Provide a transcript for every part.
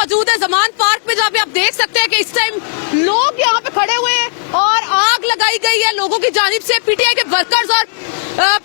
मौजूद है जमान पार्क में, जहाँ पे आप देख सकते हैं कि इस टाइम लोग यहाँ पे खड़े हुए हैं और आग लगाई गई है लोगों की जानिब से। पीटीआई के वर्कर्स और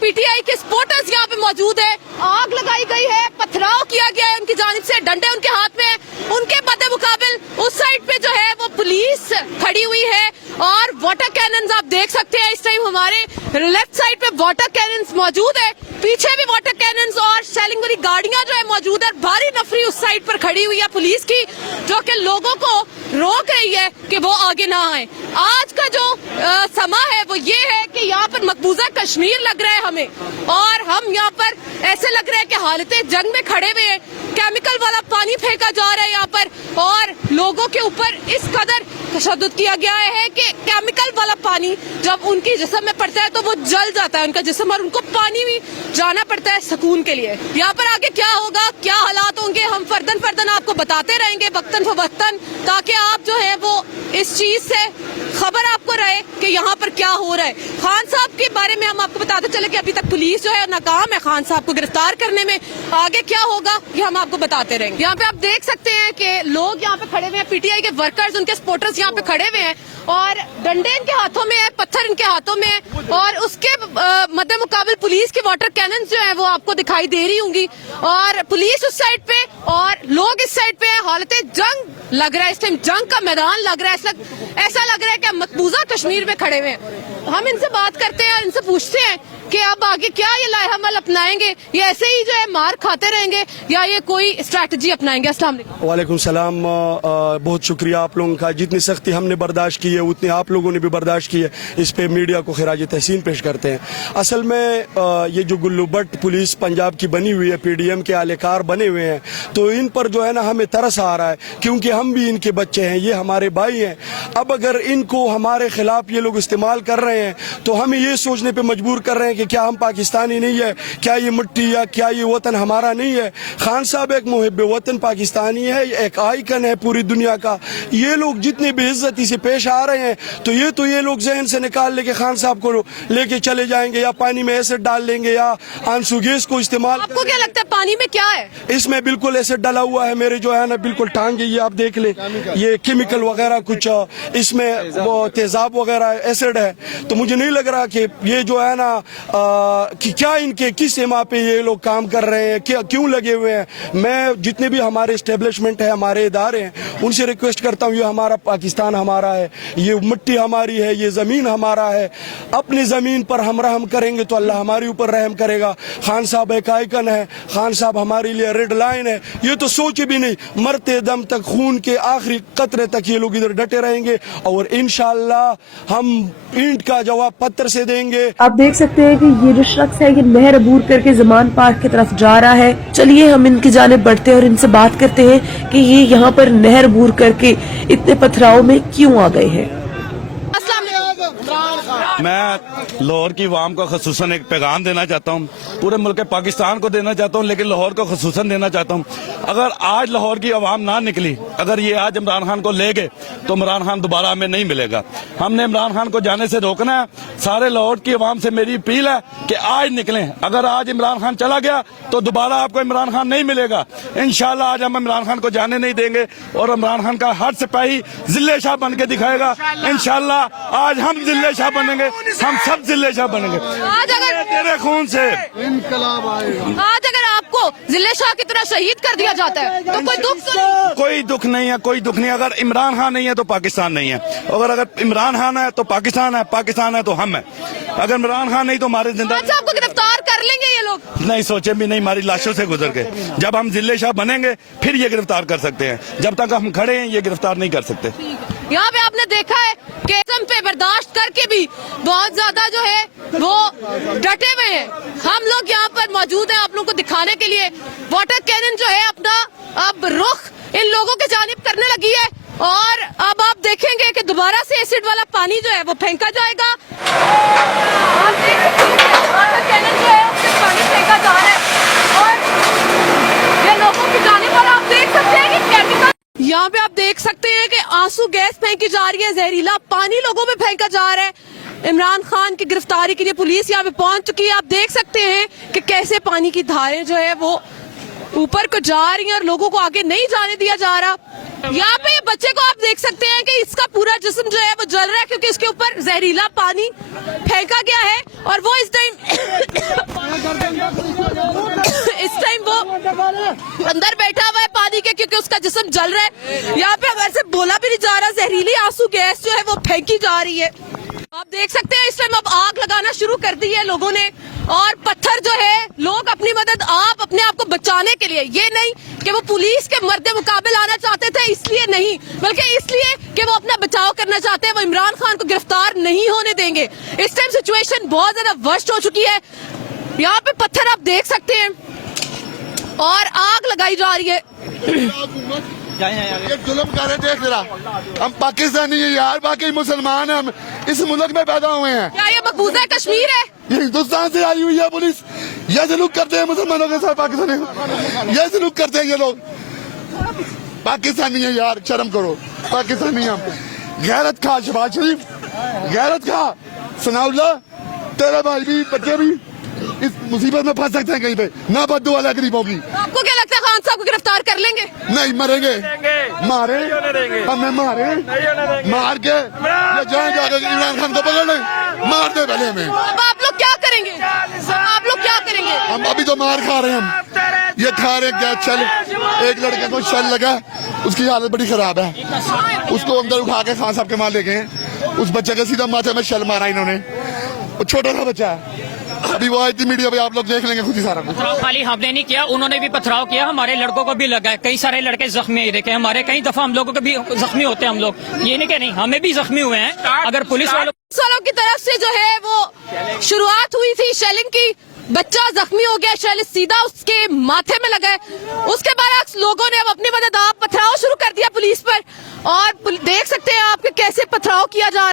पीटीआई के सपोर्टर्स यहाँ पे मौजूद है। आग लगाई गई है, पथराव किया गया है उनकी जानिब से, डंडे उनके हाथ में है। उनके बदे मुकाबिल उस साइड पे जो है वो पुलिस खड़ी हुई है और वाटर कैनन्स आप देख सकते हैं। इस टाइम हमारे लेफ्ट साइड पे वाटर कैनन्स मौजूद है, पीछे भी वाटर कैनन्स और शेलिंग वाली गाड़ियां जो है मौजूद है। भारी नफरी उस साइड पर खड़ी हुई है पुलिस की, जो कि लोगों को रोक रही है कि वो आगे ना आए। आज का जो समा है वो ये है कि यहाँ पर मकबूजा कश्मीर लग रहा है हमें, और हम यहाँ पर ऐसे लग रहा है कि हालते जंग में खड़े हुए हैं। केमिकल वाला पानी फेंका जा रहा है यहाँ पर और लोगों के ऊपर इस कदर तशद्दुद किया गया है कि केमिकल वाला पानी जब उनकी जिस्म में पड़ता है तो वो जल जाता है उनका जिस्म, और उनको पानी भी जाना पड़ता है सुकून के लिए। यहाँ पर आगे क्या होगा, क्या हालात होंगे, हम फर्दन फर्दन आपको बताते रहेंगे वक्तन फवक्तन, ताकि आप जो है वो इस चीज से खबर आपको रहे कि यहाँ पर क्या हो रहा है। खान साहब के बारे में हम आपको बताते चले कि अभी तक पुलिस जो है नाकाम है खान साहब को गिरफ्तार करने में। आगे क्या होगा ये हम आपको बताते रहेंगे। यहाँ पे आप देख सकते हैं कि लोग यहाँ पे खड़े हुए हैं, पीटीआई के वर्कर्स, उनके सपोर्टर्स यहाँ पे खड़े हुए हैं और डंडे इनके हाथों में है, पत्थर इनके हाथों में है, और उसके मद्दे मुकाबिल पुलिस की वाटर कैनन जो है वो आपको दिखाई दे रही होंगी, और पुलिस उस साइड पे और लोग इस साइड पे। हालत जंग लग रहा है, इस टाइम जंग का मैदान लग रहा है, ऐसा लग रहा है कि मकबूजा कश्मीर में खड़े हुए हैं। हम इनसे बात करते हैं और इनसे पूछते हैं कि अब आगे क्या ये लाहेअमल अपनाएंगे, ये ऐसे ही जो है मार खाते रहेंगे या ये कोई स्ट्रैटेजी अपनाएंगे। अस्सलाम वालेकुम। वालेकुम सलाम। बहुत शुक्रिया आप लोगों का, जितनी सख्ती हमने बर्दाश्त की है उतनी आप लोगों ने भी बर्दाश्त की है। इस पे मीडिया को खिराज तहसीन पेश करते हैं। असल में ये जो गुल्लू भट्ट पुलिस पंजाब की बनी हुई है, पीडीएम के आलेकार बने हुए हैं, तो इन पर जो है ना हमें तरस आ रहा है, क्योंकि हम भी इनके बच्चे हैं, ये हमारे भाई हैं। अब अगर इनको हमारे खिलाफ ये लोग इस्तेमाल कर रहे हैं तो हमें ये सोचने पे मजबूर कर रहे हैं कि क्या हम पाकिस्तानी नहीं है, क्या ये मिट्टी या क्या ये वतन हमारा नहीं है। खान साहब एक मुहिब वतन पाकिस्तानी है, एक आइकन है पूरी दुनिया का। ये लोग जितनी बेइज्जती से पेश आ रहे हैं तो ये लोग जहन से निकाल लेके खान साहब को लेके चले जाएंगे, या पानी में एसिड डाल लेंगे या आंसू गैस को इस्तेमाल। आपको क्या लगता है पानी में क्या है? इसमें बिल्कुल एसिड डाला हुआ है, मेरे जो है ना बिल्कुल टांगे, ये आप देख ले, ये केमिकल वगैरह कुछ इसमें वो तेजाब वगैरह एसिड है। तो मुझे नहीं लग रहा कि ये जो है ना कि क्या इनके किस एमा पे ये लोग काम कर रहे हैं, क्या क्यों लगे हुए हैं। मैं जितने भी हमारे एस्टेब्लिशमेंट है, हमारे इदारे हैं, उनसे रिक्वेस्ट करता हूँ, ये हमारा पाकिस्तान हमारा है, ये मिट्टी हमारी है, ये जमीन हमारा है। अपनी जमीन पर हम रहम करेंगे तो अल्लाह हमारे ऊपर रहम करेगा। खान साहब एक आइकन है, खान साहब हमारे लिए रेड लाइन है, ये तो सोचे भी नहीं, मरते दम तक खून के आखिरी कतरे तक ये लोग इधर डटे रहेंगे और इंशाअल्लाह हम ईंट का जवाब पत्थर से देंगे। आप देख सकते हैं कि ये जो शख्स है ये नहर अबूर करके जमान पार्क की तरफ जा रहा है। चलिए हम इनकी जानिब बढ़ते हैं और इनसे बात करते हैं कि ये यहाँ पर नहर अबूर करके इतने पथराव में क्यों आ गए हैं। मैं लाहौर की आवाम को ख़ुसूसन एक पैगाम देना चाहता हूँ, पूरे मुल्क पाकिस्तान को देना चाहता हूँ, लेकिन लाहौर को ख़ुसूसन देना चाहता हूँ। अगर आज लाहौर की आवाम ना निकली, अगर ये आज इमरान खान को ले गए तो इमरान खान दोबारा हमें नहीं मिलेगा। हमने इमरान खान को जाने से रोकना है। सारे लाहौर की आवाम से मेरी अपील है कि आज निकलें। अगर आज इमरान खान चला गया तो दोबारा आपको इमरान खान नहीं मिलेगा। इंशाल्लाह आज हम इमरान खान को जाने नहीं देंगे और इमरान खान का हर सिपाही जिले शाह बन के दिखाएगा। इंशाल्लाह आज हम जिले शाह बनेंगे, हम सब जिले शाह बनेंगे। आज अगर तेरे खून से इनकलाब आएगा। आज अगर आपको जिले शाह की तरह शहीद कर दिया जाता है तो कोई दुख तो नहीं? कोई दुख नहीं है, कोई दुख नहीं। अगर इमरान खान नहीं है तो पाकिस्तान नहीं है, अगर इमरान खान है तो पाकिस्तान है, पाकिस्तान है तो हम है। अगर इमरान खान नहीं तो हमारे जिंदा आपको गिरफ्तार कर लेंगे ये लोग? नहीं सोचे भी नहीं, हमारी लाशों से गुजर के। जब हम जिले शाह बनेंगे फिर ये गिरफ्तार कर सकते हैं, जब तक हम खड़े हैं ये गिरफ्तार नहीं कर सकते। यहाँ पे आपने देखा है कि पे बर्दाश्त करके भी बहुत ज्यादा जो है वो डटे हुए हैं। हम लोग यहाँ पर मौजूद हैं आप लोगों को दिखाने के लिए। वाटर कैनन जो है अपना अब रुख इन लोगों के जानिब करने लगी है और अब आप देखेंगे कि दोबारा से एसिड वाला पानी जो है वो फेंका जाएगा। आप देख सकते हैं कि वाटर कैनन जो है उससे पानी फेंका जा रहा है और ये लोगों की जानिब पर आप देख सकते हैं कि केमिकल, यहाँ पे आप देख सकते हैं कि आंसू गैस फेंकी जा रही है, जहरीला पानी लोगों में फेंका जा रहा है। इमरान खान की गिरफ्तारी के लिए पुलिस यहाँ पे पहुंच चुकी है। आप देख सकते हैं कि कैसे पानी की धारें जो है वो ऊपर को जा रही हैं और लोगों को आगे नहीं जाने दिया जा रहा। यहाँ पे ये बच्चे को आप देख सकते हैं कि इसका पूरा जिस्म जो है वो जल रहा है क्योंकि इसके ऊपर जहरीला पानी फेंका गया है और वो इस टाइम वो अंदर बैठा हुआ है पानी के क्योंकि उसका जिस्म जल रहा है। यहाँ पे वैसे बोला भी नहीं जा रहा, जहरीली आंसू गैस जो है वो फेंकी जा रही है। आप देख सकते हैं इस टाइम अब आग लगाना शुरू कर दी है लोगों ने और पत्थर जो है लोग अपनी मदद आप अपने आप को बचाने के लिए, ये नहीं कि वो पुलिस के मर्दे मुकाबले आना चाहते थे इसलिए नहीं, बल्कि इसलिए कि वो अपना बचाव करना चाहते हैं। वो इमरान खान को गिरफ्तार नहीं होने देंगे। इस टाइम सिचुएशन बहुत ज्यादा वर्स्ट हो चुकी है। यहाँ पे पत्थर आप देख सकते हैं और आग लगाई जा रही है। ये जुल्म कर रहे देख जरा, हम पाकिस्तानी है यार, बाकी मुसलमान हैं, हम इस मुल्क में पैदा हुए हैं। क्या ये मकबूजा कश्मीर है? ये हिंदुस्तान से आई हुई है पुलिस, ये सलूक करते हैं मुसलमानों के साथ, पाकिस्तानी ये सलूक करते हैं ये लोग। पाकिस्तानी है यार, शर्म करो, पाकिस्तानी हम। गैरत खा शहबाज शरीफ, गैरत खा सनाउल्लाह, तेरा भाई भी बच्चे भी इस मुसीबत में फंस सकते हैं कहीं पे, ना बद्दू वाला गरीबों की। आपको क्या लगता है खान साहब को गिरफ्तार कर लेंगे? नहीं मरेंगे, मारे हमें मारे, मार के ये जाएंगे आगे इमरान खान को पकड़ लें, मार दे पहले हमें। अब आप लोग क्या करेंगे? आप लोग क्या करेंगे? हम अभी तो मार खा रहे हैं, हम ये खा रहे हैं गैस चल। एक लड़के को शल लगा, उसकी हालत बड़ी खराब है, उसको अंदर उठा के खान साहब के मार ले गए। उस बच्चे के सीधा माथे में शल मारा इन्होंने, वो छोटा सा बच्चा है। अभी वो आई थी मीडिया पे, आप लोग देख लेंगे खुद ही सारा कुछ। पथराव खाली हमने नहीं किया, उन्होंने भी पथराव किया, हमारे लड़कों को भी लगा है, कई सारे लड़के जख्मी है। देखे हमारे कई दफा हम लोगों को भी जख्मी होते हैं हम लोग, ये नहीं कि नहीं, हमें भी जख्मी हुए हैं। अगर पुलिस वालों की तरफ से जो है वो शुरुआत हुई थी शेलिंग की, बच्चा जख्मी हो गया, शेल सीधा उसके माथे में लगा है। उसके बाद लोगों ने अब अपनी मदद आप पथराव शुरू कर दिया पुलिस पर और देख सकते हैं आपके कैसे पथराव किया जा रहा है।